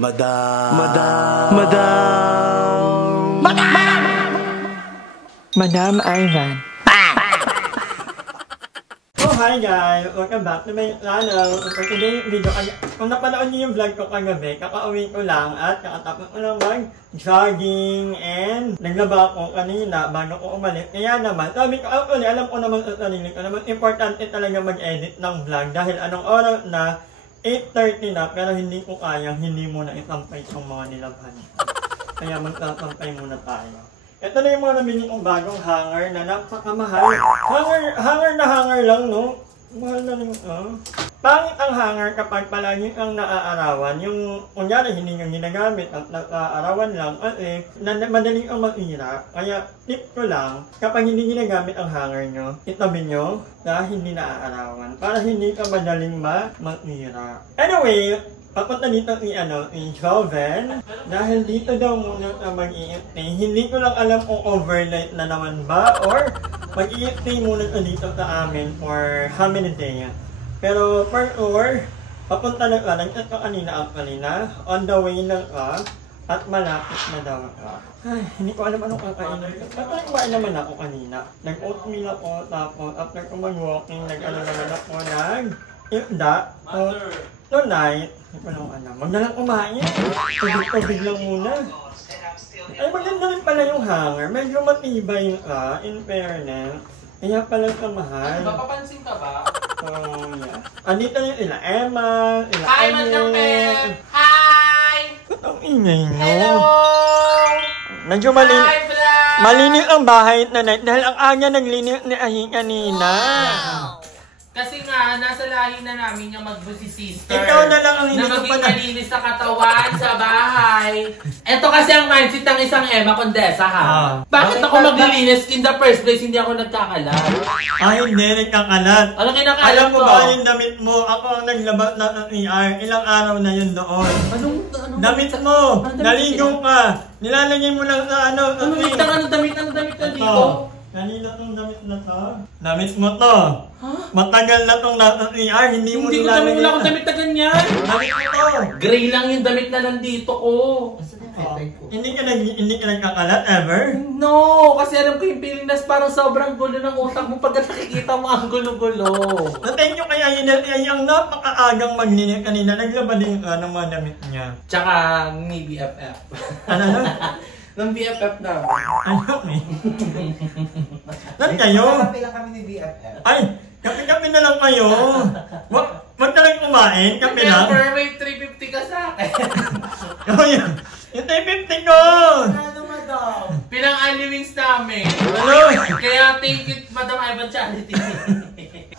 Madam. Madam Ivan. Oh, hi guys! Welcome back to my channel. For today's video, kung napanood niyo yung vlog ko kagabi, kakauwi ko lang at kakatapos ko lang mag-jogging and naglaba ako kanina bago ko umalik. Kaya naman, sabi ko, actually, alam ko naman sa sarili ko naman, importante talaga mag-edit ng vlog dahil anong oras na 8:30 na, pero hindi ko kayang hindi muna isampay ang mga nilabhan. Kaya magsasampay muna tayo. Ito na yung mga nabili kong bagong hanger na napakamahal. Hanger lang, no? Mahal na rin, Pangit ang hanger kapag palagi kang naaarawan. Yung, kunyari, hindi nyo ginagamit at naaarawan lang, madaling ang mag-ira. Kaya, tip ko lang, kapag hindi ginagamit ang hanger nyo, itabi nyo na hindi naaarawan. Para hindi ka madaling mag-ira. Anyway, papunta dito ni Joven. Dahil dito daw muna mag-i-stay. Hindi ko lang alam kung overnight na naman ba or mag-i-stay muna dito sa amin for how many days. Pero per hour, papunta na ka. Nagtat ka kanina on the way na ka. At malapit na daw ka. Ay, hindi ko alam anong kakainin ko. Pero kumain naman ako kanina. Nag-oatmeal ako. Tapos after ko mag-walking, naman ako isda. Tonight, hindi ko lang alam. Wag na lang kumain. Tubig lang muna. Ay, maganda rin pala yung hanger. Medyo matibay in fairness. Kaya pala ito mahal. Ano ba? Papansin ka ba? Yeah. Andito yung ila Emma, ila Hi, Madam Pep! Hi! Ang ingay nyo. Hello! Medyo malinis ang bahay na night dahil ang aga naglinis ni Ahi kanina. Wow. Kasi nga, nasa lahi na namin yung magbusi sister. Ikaw na lang ang hindi na ko maging pa malinis sa katawan, sa bahay. Ito kasi ang mindset ng isang Emma Condesa, ha? Bakit ako maglilinis? In the first place, hindi ako nagkakalat. Ay, hindi, nagkakalat. Ano kinakalat Alam mo ko? ba yung damit mo? Ako ang naglabas na ng ER. Ilang araw na yun doon. Anong damit mo! Naligo ka! Nilalagay mo lang sa ano. Anong damit na dito? Kanina tong damit na to? Damit mo to. Matagal na tong nasa ER, hindi mo nilalagay. Hindi ko wala akong damit na ganyan. Damit mo to. Gray lang yung damit na nandito ko. Hindi ka nagkakalat ever? No, kasi alam ko yung feeling na parang sobrang gulo ng utak mo pagka nakikita mo ang gulo-gulo. Thank you kaya yun ang napakaagang maglinis kanina. Naglaba din ng mga damit niya. Tsaka ni BFF. Ano na? Ng BFF na. Ano eh? Saan kayo? Kape lang kami ni BFF. Ay! Kape-kape na lang kayo. Wag na lang kumain. Kape lang. Remember, may 350 ka sa akin. Oh, yun. Yung 350 ko! Ano, madam? Pinang-aliwings namin. Hello! Kaya thank you, Madam Ivan Charity.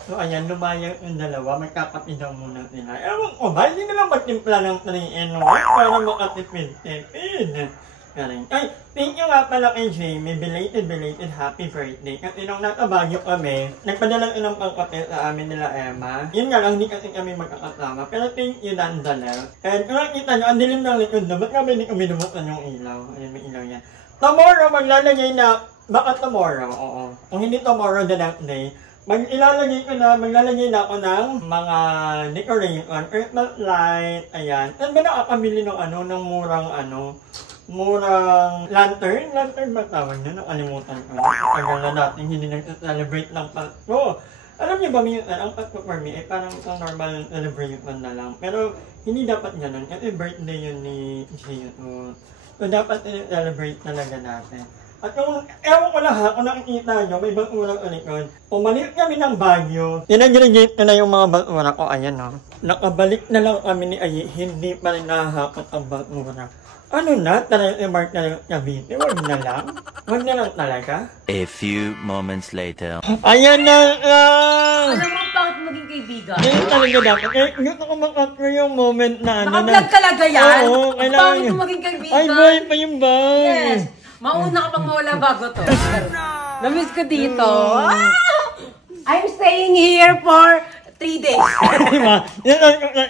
So ayan, lumayang yung dalawa. Magkakape daw muna sila. Ewan ko ba? Hindi na lang magtimpla ng 3-in-1 para makatipid-tipid. Ay, thank you nga pala kay Jamie. Belated happy birthday. Kasi nung nasa Baguio kami, nagpadala ng pangkape sa amin nila Emma. Yun nga lang, hindi kasi kami magkakasama. Pero thank you, nonetheless. And kung nakita nyo, ang dilim ng likod na, ba't kami hindi kami dumuksan yung ilaw? Ayan, may ilaw yan. Tomorrow, maglalagay na, baka tomorrow, oo. Kung hindi tomorrow, the next day, maglalagay na ako ng mga decoration, Christmas light, ayan. Saan ba nakakabili ng ng murang lantern? Lantern ba tawag nyo? Nakalimutan ko. Tagal na natin hindi nag-celebrate ng Pasko. Alam niyo ba, ang Pasko for me ay parang isang normal celebration na lang. Pero hindi dapat ganun kasi birthday yun ni Jesus. So dapat celebrate talaga natin. At kung, ewan ko lang kung nakikita nyo, may basura ko likod. Pumalit kami ng Baguio. Tinagregate ko na yung mga basura ko. Ayan Nakabalik na lang kami ni Ayi. Hindi pa rin nahahakot ang basura. Ano na? Talagang i-mark na lang Cavite? Wag na lang? Wag na lang talaga? A few moments later. Ayan na! Alam mo, bakit maging kaibigan? Yan talaga dapat. Gusto ko makapre yung moment na Naka-vlog talaga yan? Oo, kailangan. Bakit mo maging kaibigan? Ay, boy pa yung boy! Yes! Mauna ka pang mawala bago to. Namiss ko dito. I'm staying here for 3 days. Diba?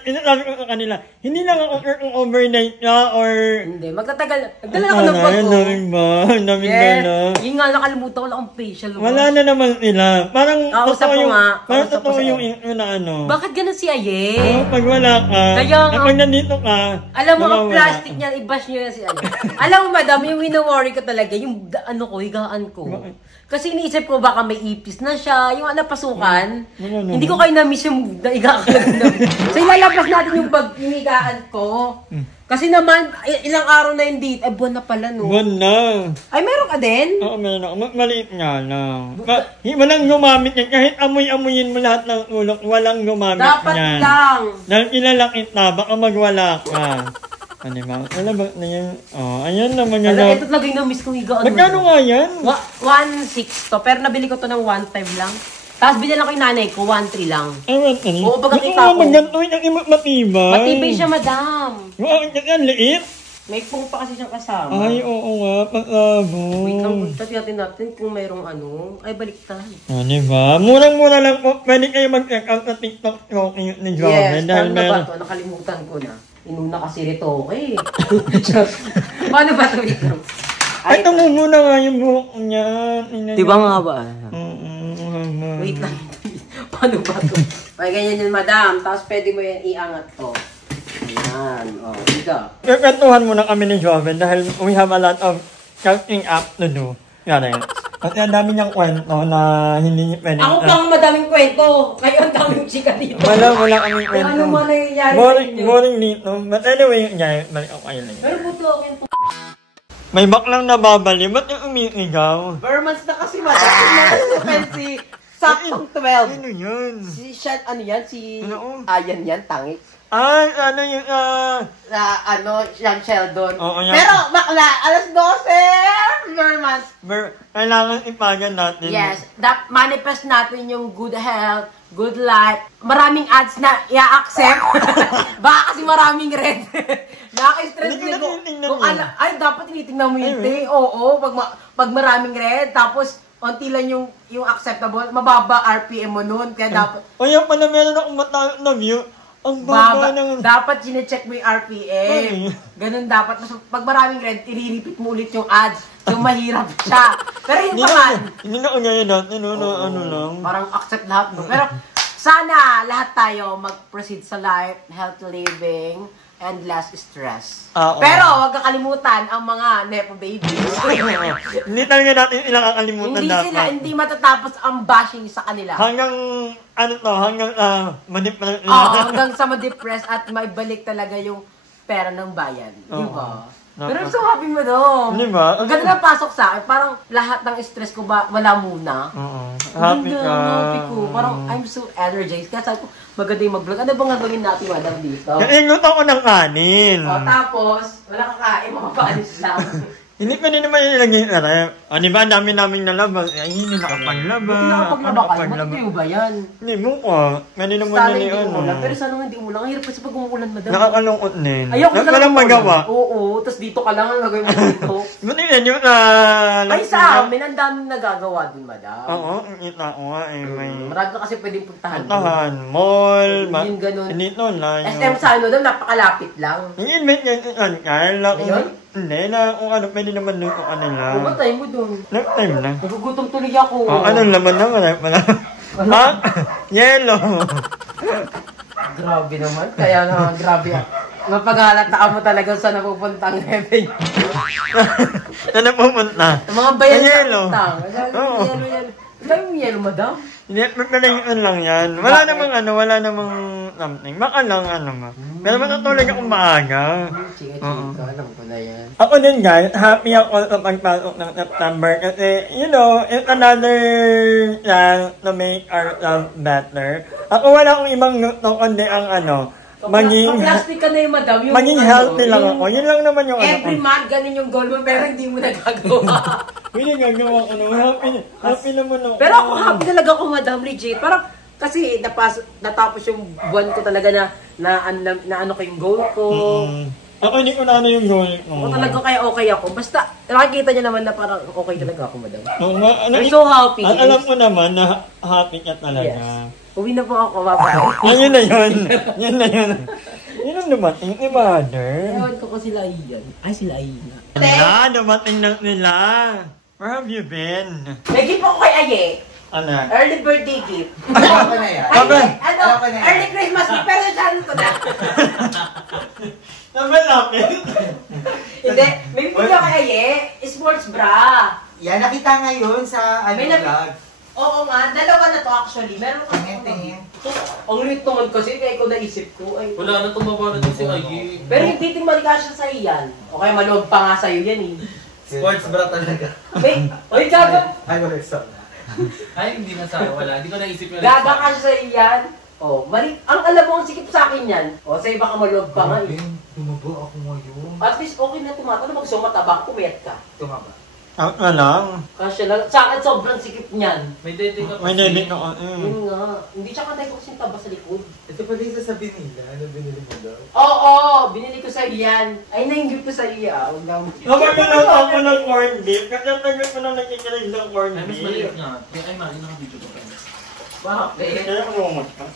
Inasabi ko sa kanila, Hindi lang ako overnight na or... Hindi, magtatagal. Nagdala ako ng bag ko. Daming ba? Daming ba na? Yun nga, nakalimutan ko lang ang facial wash. Wala na naman sila. Parang Kausap totoo ko yung... nga. Parang Kausap ko totoo sa'yo. yung na ano. Bakit ganun si Aye? Pag wala ka, Kaya nga. pag nandito ka, Alam mo, ang nawawala. plastic niya, i-bash niyo yan si Aye. Alam mo, madam, yung wino-worry ko talaga, yung ano ko, higaan ko. Kasi iniisip ko baka may ipis na siya, yung napasukan. Hindi ko kayo na-miss yung naiga ko lang na. So ilalabas natin yung bag, yung higaan ko. Kasi naman, ilang araw na yun dito. Ay, buwan na pala, no? Buwan na. Ay, meron ka din? Oo, meron ako. Maliit nga lang. Walang gumamit yan. Kahit amoy-amoyin mo lahat ng ulok, walang gumamit Dapat yan. lang. Dahil ilalakit na, baka magwala ka. Ano ba? Ano ba na yan? Oh, ayan naman yan. Alam, ito talaga yung na-miss kong higaan. Magkano nga yan? 1.6 to, pero nabili ko to ng 1.5 lang. Tapos binilan ko yung nanay ko, 1.3 lang. Ewan, ano? Oo, baga kita Oo, ko. magganto yung matibay. Matibay siya, madam. Wow, yan, liit. May pong pa kasi siyang kasama. Ay, oo nga, pag-abo. Wait lang, tati natin kung mayroong ano. Ay, baliktad. Ah, diba? Murang-mura lang po. Pwede kayo mag-check out sa TikTok ko ni Joven. Yes, paano na ba ito? Nakalimutan ko na. Inuna kasi rito, okay. Paano ba ito? Ay, tumumuna nga yung buhok niya. Diba nga ba? Oo. Wait lang. Paano ba ito? Ay, ganyan yun, madam. Tapos pwede mo yan iangat to. Ayan. O, higa. Kakantuhan muna kami ni Joven dahil we have a lot of counting up to do. Yan. Kasi ang dami niyang kwento na hindi niya pwede. Ako pang madaming kwento. Kayo ang daming chika dito. Wala kaming kwento. Ano man nangyayari Boring dito. But anyway, yeah, balik ako kayo lang. Pero buto ako yung May baklang nababali. Ba't yung umiigaw? Bermans na kasi madam. Kung si Saktong 12. Ano yun? Si Shan, ano yan? Si Ano? Ayan yan, tangik. Ay, ano yung, Na ano, Sean Sheldon. Oo, yan. Pero, bakla, alas 12! Bermans. Kailangan ipagan natin. Yes, manifest natin yung good health, good life. Maraming ads na i-accept. Baka kasi maraming red. Nakaka-stress Hindi ko din ko. tinitingnan Kung mo. ano, ay, dapat tinitingnan mo yun. Oo, pag maraming red, tapos onti lang yung acceptable, mababa RPM mo nun. Kaya dapat, O yan pala, meron akong matalo na view. Ang baba ng... dapat sinecheck mo yung RPM. Ganun dapat. Mas, pag maraming red, i-repeat mo ulit yung ads. So, mahirap siya. Pero yun pa man. Hindi na ngayon natin, ano lang. Parang accept lahat. No? Pero sana lahat tayo mag-proceed sa life, healthy living, and less stress. Oo. Pero huwag kakalimutan ang mga nepo babies. Hindi talaga natin ilang kakalimutan dapat. Hindi matatapos ang bashing sa kanila. Hanggang, hanggang Hanggang sa ma-depress at maibalik talaga yung pera ng bayan. Di ba? Pero I'm so happy mo doon. Di ba? Ang ganda ng pasok sa akin. Parang lahat ng stress ko wala muna. Oo. Happy ka. Happy ko. Parang I'm so energized. Kaya sabi ko, maganda yung mag-vlog. Ano bang gagawin natin, madam, dito? Naingot ako ng kanin. O, tapos, wala kakain, mga paalis lang. Hindi pa rin naman ilagay yung rep. O, di ba, ang dami namin nalabas. Ay, hindi nakapaglaba. Hindi nakapaglaba kayo. Matiyo ba yan? Hindi mo ko. Pwede naman Sana yun hindi ano. umulan. Pero sana hindi umulan. Ang hirap kasi pag umuulan, madam. Nakakalungkot din. Ayoko na Walang magawa. Oo, tapos dito ka lang ang gagawin mo dito. Buti yan yung Ay, sa amin, ang daming nagagawa dun, madam. Oo, ang kita ko nga eh. May Marami ka kasi pwedeng puntahan. puntahan, mall, Yung ganun. Dito na yung... SM sa ano doon, napakalapit lang. I-invite yan kung Kyle. Ngayon? Hindi, na kung ano, pwede naman doon kung ano lang. Pumatay mo doon. Lifetime lang. Nagugutom tuloy ako. Oh, anong laman na? Wala. Ha? Yellow. Grabe naman. Kaya naman, grabe. Mapaghalata mo talaga saan napupunta ang heaven. Saan na pupunta? Ang mga bayan Sa yellow. Oo. Yellow. Wala yung yellow, madam. Hindi, magkalayan lang yan. Wala namang something. Baka lang ma. Pero matutulog akong maaga. Chika, alam ko na yan. Ako din guys, happy ako sa pagpasok ng September kasi, it's another chance to make ourselves better. Ako wala akong ibang gusto kundi ang Pag-plastic ka na yung madam. Yung maging healthy lang ako. Yun lang naman yung Every month, ganun yung goal mo, pero hindi mo nagagawa. Hindi gagawa ko happy naman ako. Pero ako happy talaga ako, madam, legit. Parang, kasi natapos yung buwan ko talaga na ano ko yung goal ko. Ako hindi ko na yung goal ko. Ako talaga kaya okay ako. Basta, nakikita niya naman na parang okay talaga ako, madam. I'm I'm so happy. Alam ko naman na happy ka talaga. Yes. Uwi na po ako, baba. Yun na yun. Yun na yun. Yun naman dumating ni Mother? Ewan ko sila iyan. Ay, sila iyan. Wala, dumating na nila. Where have you been? May gift ako kay Aye. Ano? Early birthday gift. Alam ko na yan. Ano? Alam ko na yan. Early Christmas gift. Pero saan ko na? Namalapit. Hindi. May video kay Aye. Sports bra. Yan, nakita ngayon sa May vlog. Oo nga. Dalawa na to actually. Meron ko Tingin. Ang lit naman kasi kaya ko naisip ko. Ay, Wala na tumaba na din si Aye. pero yung dating mali siya sa iyan. Okay, maloob pa nga sa'yo yan eh. Sports bra talaga. Ay, gaga. Ay, wala sa Ay, hindi na sa wala. Hindi ko naisip yun. Gaga ka siya sa iyan. Oh, mali. Ang alam mo, ang sikip sa akin yan. O, sa'yo baka maloob pa nga eh. Tumaba ako ngayon. At least okay na tumatalo. Magsumatabak, pumayat ka. Tumaba. Out na lang. Kasi lang, sa akin sobrang sikip niyan. May dating ka May debit ako. Yun nga. Hindi siya kantay ko kasing taba sa likod. Ito pala yung sasabihin nila. Ano binili mo daw? Oo, binili ko sa iyan. Ay, nainggit ko sa iya. Huwag na. Kapag pinag ako ng corned beef, kasi tagal ko na nakikinig ng corned Ay, mas beef. maliit nga. Ay, Mari, nakabidyo ko pa. Bakit? Kaya kumumot ka.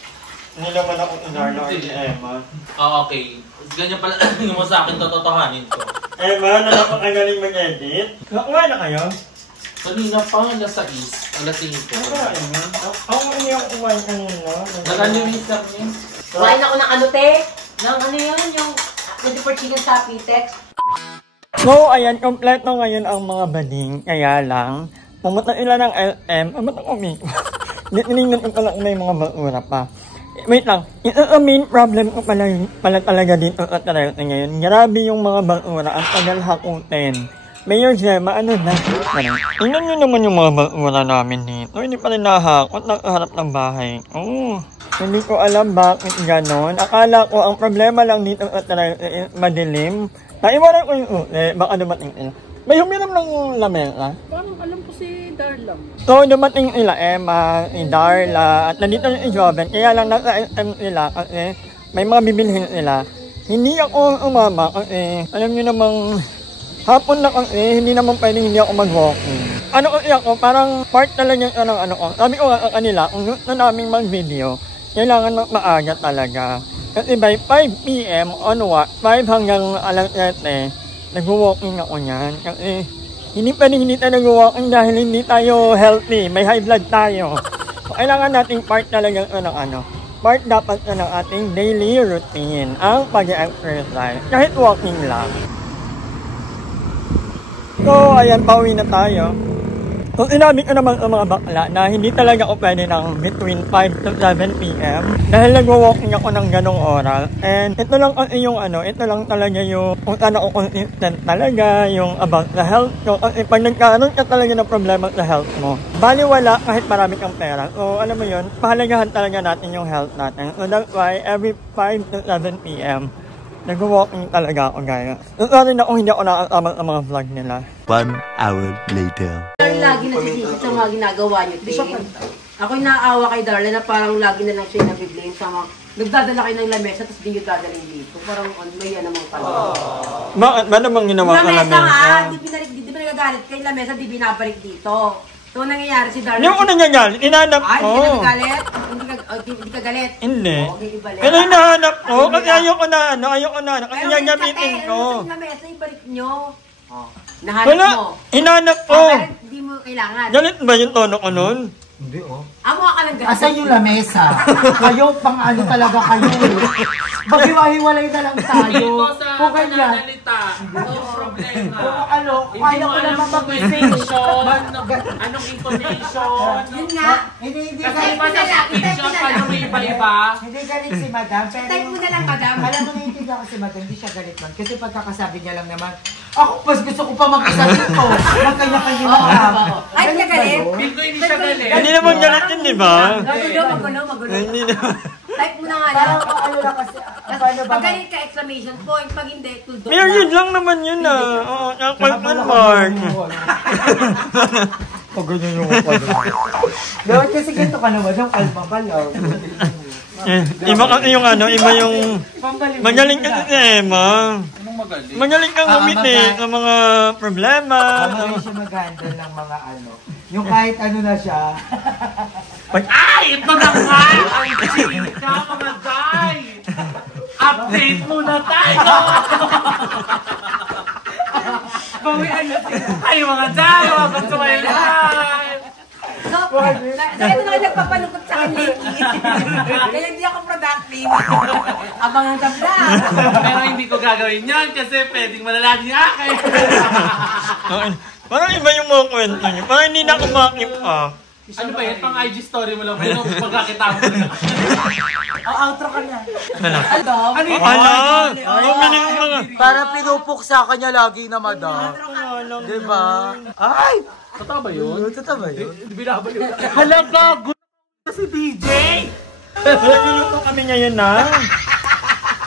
Nilaman ako ni Darla or si Emma. Okay. Ganyan pala mo sa akin, tototohanin ko. Emma, napakagaling mag-edit. Kumain na kayo? Kanina pa, alas 6. Alas 5. Kumain na. Ako hindi ako kumain kanina. Nag-unlimit lang niya. Kumain ako ng ano, te? Ng ano yun? Yung 24 chicken sa Pitex. So, ayan, kompleto ngayon ang mga bading. Kaya lang, pumunta nila ng LM. Ba't ako tinignan ko pala kung may mga bakura pa. Wait lang, ito ang main problem ko pala talaga dito at talaga ngayon. Grabe yung mga bakura at tagal hakutin. Mayor Gemma, ano na? Tingnan nyo naman yung mga bakura namin dito. Hindi pa rin nahakot, nakaharap ng bahay. Oh, hindi ko alam bakit ganon. Akala ko ang problema lang dito at talaga madilim. Naiwanan ko yung baka dumating ila. May humiram ng lamesa. Parang alam ko si Darla. So, dumating nila Emma, si Darla, at nandito yung Joven. Kaya lang nasa SM nila kasi may mga bibilhin nila. Hindi ako umama kasi alam nyo namang hapon na kasi hindi naman pwedeng hindi ako mag-walking. Ano kasi ako, parang part talaga yung ano ko. Sabi ko nga kanila, kung gusto namin mag-video, kailangan maaga talaga. Kasi by 5 PM onward, 5 hanggang alas 7, nag-walking ako niyan. Kasi hindi tayo nag-walking dahil hindi tayo healthy. May high blood tayo. So, kailangan nating part talaga part dapat ng ating daily routine. Ang pag-exercise. Kahit walking lang. So, ayan, pauwi na tayo. So, sinabi ko naman sa mga bakla na hindi talaga ako pwede ng between 5 to 7 PM dahil nag-walking ako ng ganong oras. And ito lang yung ito lang talaga yung kung saan ako consistent talaga, yung about the health ko. Kasi pag nagkaroon ka talaga ng problema sa health mo, baliwala kahit marami kang pera. So, alam mo yun, pahalagahan talaga natin yung health natin. So, that's why every 5 to 7 PM, nag-walking talaga ako, guys. So, sorry na kung hindi ako nakasama sa mga vlog nila. 1 hour later. Lagi nasisisip sa mga ginagawa niyo, te. Ako'y naawa kay Darla na parang lagi na lang siya nag-blame sa mga nagdadala kayo ng lamesa tapos di nyo dadalhin dito. Parang may yan namang pala. Bakit? Ba namang ginawa ka Lamesa namin? nga, di ba nagagalit kay lamesa, di binabalik dito. So, nangyayari si Darla. Yung una niya galit, inanap Ay, ko. hindi ka nagagalit? Hindi ka galit? Hindi. Okay, ibalik. Kaya hinahanap ko, kasi ayoko na, kasi Pero gagamitin ko. Sa lamesa, ibalik nyo. Nahanap Wala, mo. hinanap ko. Pero hindi mo kailangan. Galit ba yung tono ko nun? Hindi Amo ka lang galit. Asan yung lamesa? Kayo pang ano talaga kayo. Maghiwa-hiwalay na lang tayo. Dito sa Kung ganyan. pananalita, no problema. Kung ano, Hindi kaya mo ko alam naman kung intonation, anong intonation. Yun nga. Hindi Kasi galit. iba sa picture ka yung iba-iba. Hindi galit si madam. Pero Type mo na lang, madam. alam mo, naiintindihan ko si madam, hindi siya galit man. Kasi pagkakasabi niya lang naman, ako mas gusto ko pa mag-isa dito. Magkanya-kanya na lang. Ay, hindi ka galit? Feel ko hindi siya galit. Hindi naman galit yun, di ba? Magulo. Hindi naman. Type mo na nga lang. Parang ano lang kasi, paano ba? Pag galit ka, exclamation point. Pag hindi, tuldok Mere yun lang naman yun Oo, yung question mark. Pag ganyan yung Lord, kasi ganito ka naman, yung kalma ka lang. Iba kasi yung iba yung... Magaling kasi si Emma. Anong magaling? Magaling kang umiti ng mga problema. Magaling siya mag-handle ng mga ano. Yung kahit ano na siya. Ay! Ito na nga! Ay, chika, mga guy! Update muna tayo! Bawian na sila. Ay, mga dami, welcome to my life! Kaya na kayo nagpapalungkot sa akin lately. Kaya hindi ako productive. Abang ang tabla. Pero hindi ko gagawin yan kasi pwedeng malala niya akin. Parang iba yung mga kwento niyo. Parang hindi na ako makip up. Ano ba yan? Pang IG story mo lang. Pero pagkakita mo na. Outro ka na. Ano yun? Para pinupuksa ka niya lagi na madam. Diba? Ay! Totoo ba yun? Totoo ba yun? Binabayo. Halaga! Si DJ! Naguluto kami ngayon na.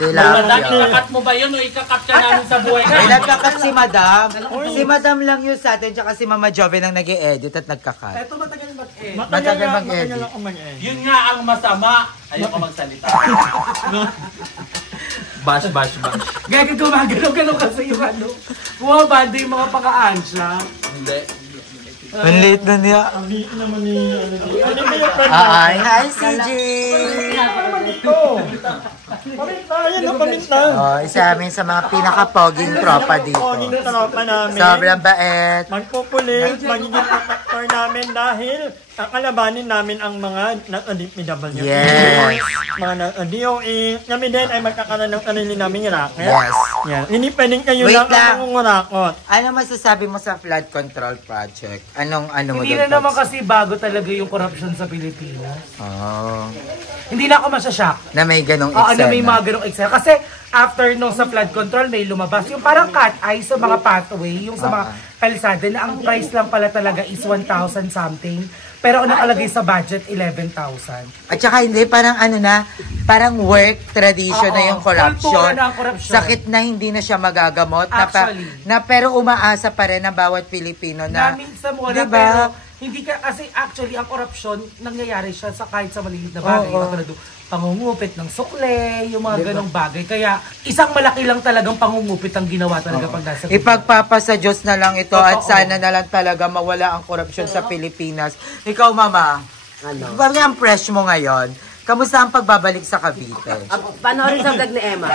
Madam, ikakat mo ba yun o ika-capture namin sa buhay ka? Ay, nagkakat si madam. Si madam lang yun sa atin, tsaka si Mama Joven ang nag-i-edit at nagkakat. Ito matagal mag-edit. Matagal mag-edit. Matagal ako mag-edit. Yun nga ang masama. Ayoko magsalita. Bash. Gagi gumagano-gano kasi yung ano. Bumabanda yung mga paka-ansya. Hindi. Ang late na niya. Ang liit naman ni ano dito. Ano ba yung kwento? Ay, hi CJ! Paminta, yan o, paminta. Oh, isa amin sa mga pinaka-poging tropa dito. Poging tropa namin. Sobrang bait. Magpupulis, magiging protector namin dahil kakalabanin namin ang mga nasa DPWH. Yes. Mga nasa DOE. Kami din ay magkakaroon ng sarili naming racket. Yes. Yan. Hindi pwedeng kayo Wait lang lang. ang mangungurakot. Ano masasabi mo sa flood control project? Ano mo Hindi doon? na naman kasi bago talaga yung corruption sa Pilipinas. Oh. Hindi na ako masyashock. Na may ganong Oo, na eksena. may mga ganong eksena. Kasi after nung sa flood control, may lumabas. Yung parang cut eye sa mga pathway, yung sa mga kalsada, na ang price lang pala talaga is 1,000 something. Pero ang nakalagay sa budget, 11,000. At saka hindi, parang ano na, parang work tradition Oo, na yung corruption. kultura na ang corruption. Sakit na hindi na siya magagamot. Actually. Pero umaasa pa rin ang bawat Pilipino na, Na minsan wala, diba? pero hindi ka, kasi actually ang corruption, nangyayari siya sa kahit sa maliit na bagay. Oo. Katulad ng pangungupit ng sukle, yung mga ganong bagay. Kaya isang malaki lang talagang pangungupit ang ginawa talaga pag nasa Ipagpapasa Diyos na lang ito at Totoo. sana na lang talaga mawala ang korupsyon sa Pilipinas. Ikaw, Mama, ano ang fresh mo ngayon? Kamusta ang pagbabalik sa Cavite? Panoorin sa vlog ni Emma.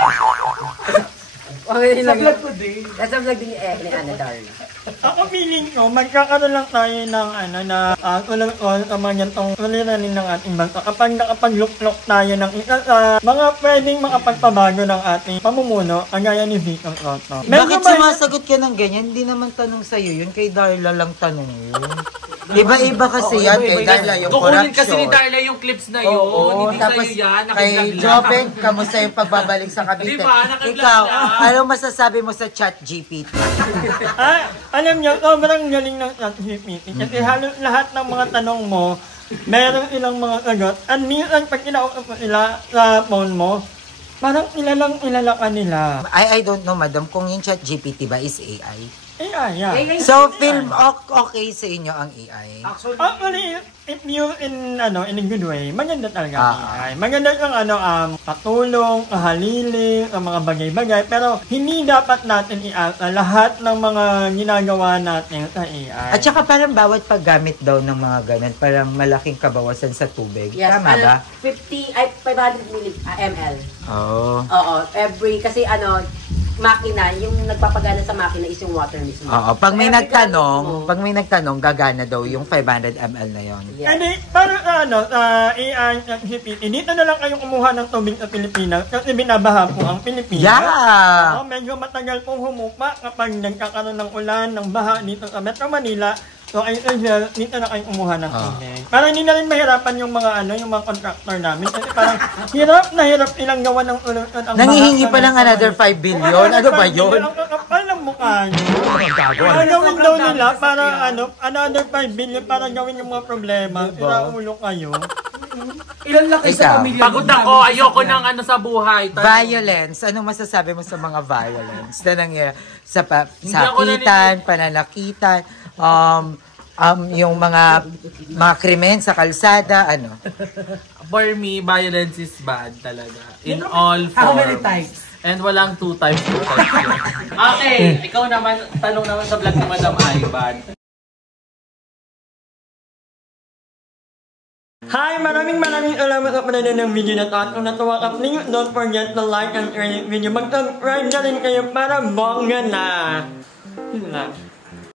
Sa vlog ko din. Sa vlog din ni Ana Darla. Ako feeling ko, magkakaroon lang tayo ng ano na ulang-ulang ang mga gantong uliranin ng ating bansa kapag nakapagluklok tayo ng isa sa mga pwedeng makapagpabago ng ating pamumuno ang gaya ni Vico Soto. Bakit sumasagot ka ng ganyan? Hindi naman tanong sa'yo yun. Kay Darla lang tanong yun. Iba-iba kasi yan. Kay Darla yung Kukunin corruption. kasi ni Darla yung clips na yun. Oo, Hindi tapos sa'yo yan. kay Joven, kamusta yung pagbabalik sa Cavite? Diba? Naka-vlog Ikaw, na. anong masasabi mo sa ChatGPT? Alam niyo, sobrang galing ng ChatGPT kasi halos lahat ng mga tanong mo, meron ilang mga sagot. At minsan pag inausap mo sila sa phone mo, parang ilala ka nila. I don't know, madam, kung yung ChatGPT ba is AI? AI, yeah. So, film okay sa inyo ang AI? Actually, if you in a good way, maganda talaga ang AI. Maganda yung katulong, kahalili, ang mga bagay-bagay, pero hindi dapat natin i-alta lahat ng mga ginagawa natin sa AI. At saka parang bawat paggamit daw ng mga ganun, parang malaking kabawasan sa tubig. Yes, Tama ba? 500 ml. Oo. Oo, kasi makina, yung nagpapagana sa makina is yung water mismo. Oo. Pag may Every nagtanong, gagana daw yung 500 ml na yon. Yeah. Hindi, parang sa AI, GPT, dito na lang kayo kumuha ng tubig sa Pilipinas kasi binabaha po ang Pilipinas. Yeah! Medyo matagal pong humupa kapag nagkakaroon ng ulan, ng baha dito sa Metro Manila. So, ayun, dito na kayo kumuha ng tubig. Parang hindi na rin mahirapan yung mga contractor namin. Kasi parang hirap na hirap ilang gawa ng ulan. Nangihingi pa ng another 5 billion? Ano ba yun? Ang kakapal ng mukha nyo. Ang gawin daw nila para another 5 billion para gawin yung mga problema. Iraulo kayo. Ilan laki sa pamilya? Pagod ako, ayoko ng sa buhay. Violence. Anong masasabi mo sa mga violence na nangyayari sa ako sakitan, pananakitan, yung mga krimen sa kalsada, ano? For me, violence is bad talaga. In all forms. How many times? And walang 2 times. Okay, ikaw naman, tanong naman sa vlog ni Madam Ivan. Hi! Maraming salamat sa panonood ng video na to. At kung natuwa ka, please don't forget to like and share the video. Mag-subscribe na rin kayo para bongga na. Yun na.